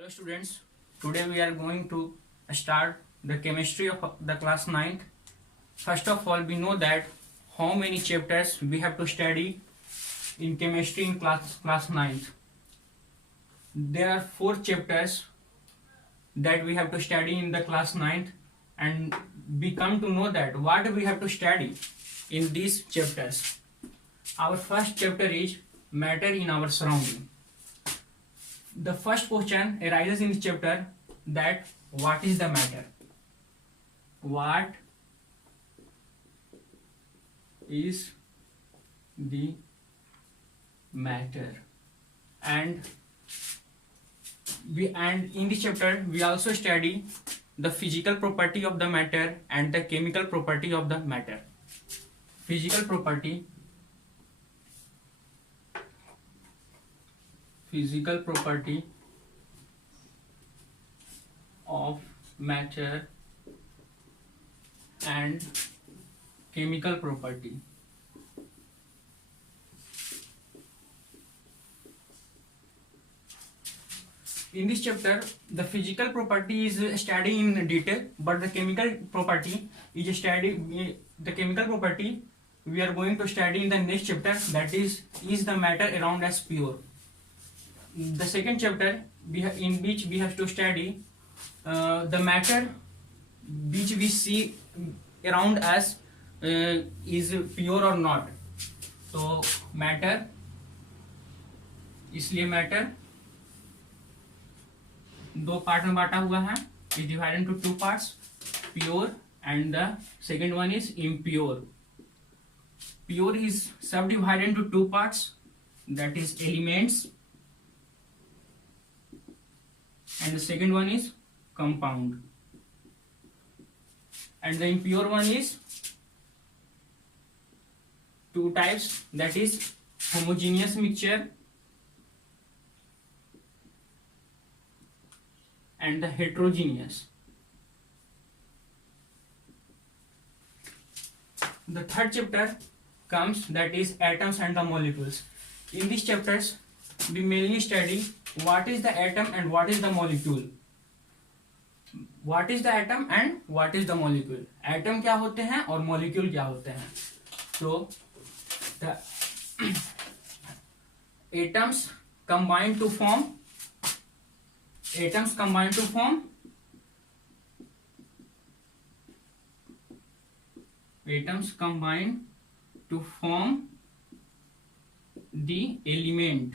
Hello students, today we are going to start the chemistry of the class 9th. First of all, we know that how many chapters we have to study in chemistry in class 9th. There are 4 chapters that we have to study in the class 9th, and we come to know that what we have to study in these chapters. Our first chapter is matter in our surrounding. The first question arises in the chapter that what is the matter? What is the matter? And in this chapter we also study the physical property of the matter and the chemical property of the matter. Physical property of matter and chemical property. In this chapter, the physical property is studied in detail, but the chemical property is the chemical property we are going to study in the next chapter, that is the matter around us pure. The second chapter in which we have to study the matter which we see around us is pure or not. तो matter, इसलिए matter दो part में बांटा हुआ है, is divided into 2 parts, pure and the second one is impure. Pure is subdivided into 2 parts, that is elements, and the second one is compound, and the impure one is 2 types, that is homogeneous mixture and the heterogeneous. The third chapter comes, that is atoms and the molecules. In these chapters we mainly study what is the atom and what is the molecule. What is the atom and what is the molecule? Atom क्या होते हैं और molecule क्या होते हैं? So the atoms combine to form the element.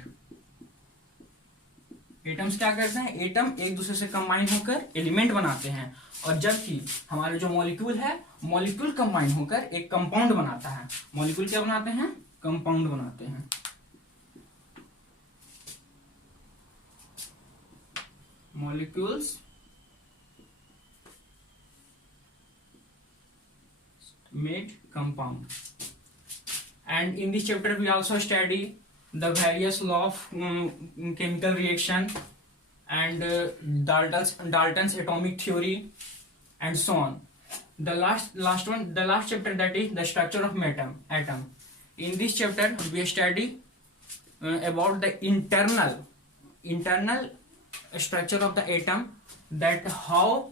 Atoms क्या करते हैं? एटम एक दूसरे से कंबाइन होकर एलिमेंट बनाते हैं, और जबकि हमारे जो मॉलिक्यूल है, मॉलिक्यूल कंबाइन होकर एक कंपाउंड बनाता है. मॉलिक्यूल क्या बनाते हैं? कंपाउंड बनाते हैं. Molecules made compound. And in this chapter we also study the various law of chemical reaction and Dalton's atomic theory and so on. The last chapter, that is the structure of atom. In this chapter we study about the internal structure of the atom, that how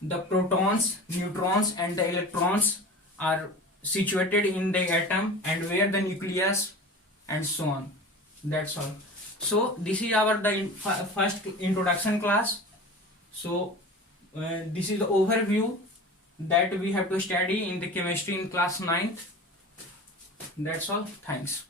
the protons, neutrons and the electrons are situated in the atom and where the nucleus and so on. That's all. So this is our first introduction class. So this is the overview that we have to study in the chemistry in class 9th. That's all. Thanks.